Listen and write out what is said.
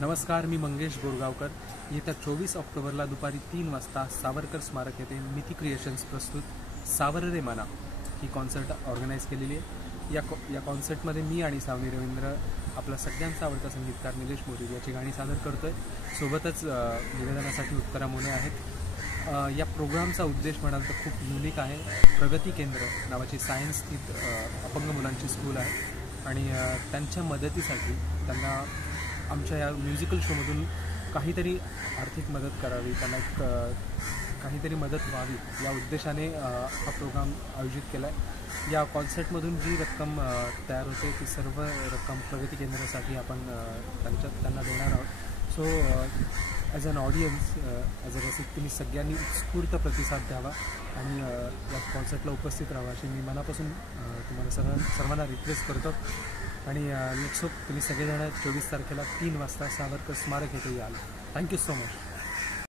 नमस्कार, मी मंगेश गोरगावकर. येत्या 24 ऑक्टोबरला दुपारी 3 वाजता सावरकर स्मारक येथे मिती क्रिएशन्स प्रस्तुत सावर रे मना ही कॉन्सर्ट ऑर्गनाईज केलेली आहे. या कॉन्सर्टमध्ये मी आणि सावनी रवींद्र आपला सगळ्यांचा आवडता संगीतकार निलेश मोरे याची गाणी सादर करतोय. सोबतच निवेदनासाठी उत्तरा मोने आहेत. या प्रोग्रामचा उद्देश म्हणाल तर खूप युनिक आहे. प्रगती केंद्र नावाची सायन्स स्थित अपंग मुलांची स्कूल आहे आणि त्यांच्या मदतीसाठी त्यांना आमच्या या म्युझिकल शोमधून काहीतरी आर्थिक मदत करावी, त्यांना काहीतरी मदत व्हावी या उद्देशाने हा प्रोग्राम आयोजित केला आहे. या कॉन्सर्टमधून जी रक्कम तयार होते ती सर्व रक्कम प्रगती केंद्रासाठी आपण त्यांना देणार आहोत. So as an audience, as a रसिक, तुम्ही सगळ्यांनी उत्स्फूर्त प्रतिसाद द्यावा आणि या कॉन्सर्टला उपस्थित राहावा अशी मी मनापासून तुम्हाला सर्वांना रिक्वेस्ट करतो. आणि लेट्स होप तुम्ही सगळेजण 24 तारखेला 3 वाजता सावरकर स्मारक येथे याल. Thank you so much.